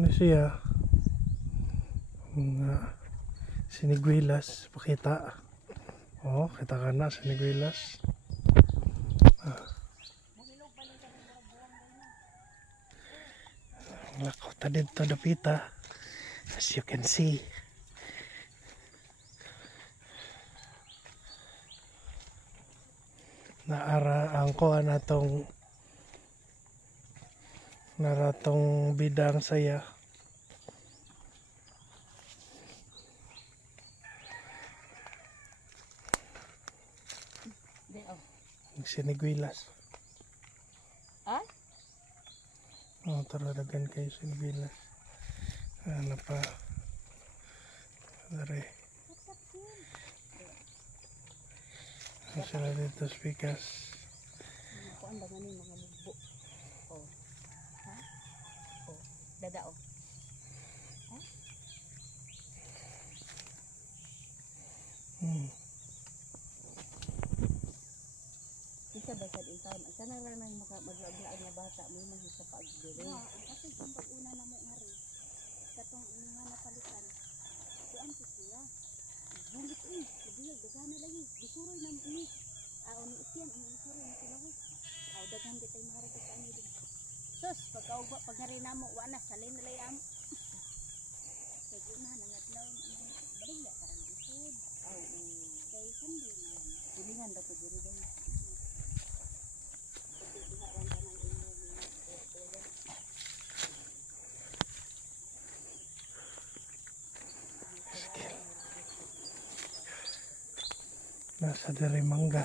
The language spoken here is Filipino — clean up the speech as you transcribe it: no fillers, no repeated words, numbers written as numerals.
Ano siya? Siniguelas. Pakita. Oh, kita ka na siniguelas. Lakota dito dapita. As you can see. Naara ang kuha naratong bidang saya. Siniguelas. Ah? Oh, taradagan kayo siniguelas. Ano pa? Dari. Ano sila dito speakers? Ako ang dangan ni mga mugbo. Oh. Ha? Oh, dada oh. Ha? Isa ba sa intaon? Asa na lang nang maglablaan nga bata mo mahisa pa agdiri. Ang kasi kung pag-una na mo nga rin, katong nga napalitan, kuan ko siya. Bulit labiyag, dagana lagi. Bisuroy na mo ini. Ni Itian, bisuroy na tilawas. Daghan kita'y maharagat sa anyo din. Sus, pagkaugwa, pag narin na mo, wana, salin na layam. Kaya na, nangatlaw, baligya, parang isod. Kaya sandi na yan. Pilingan daw ko diri daw. Nasa dari mangga.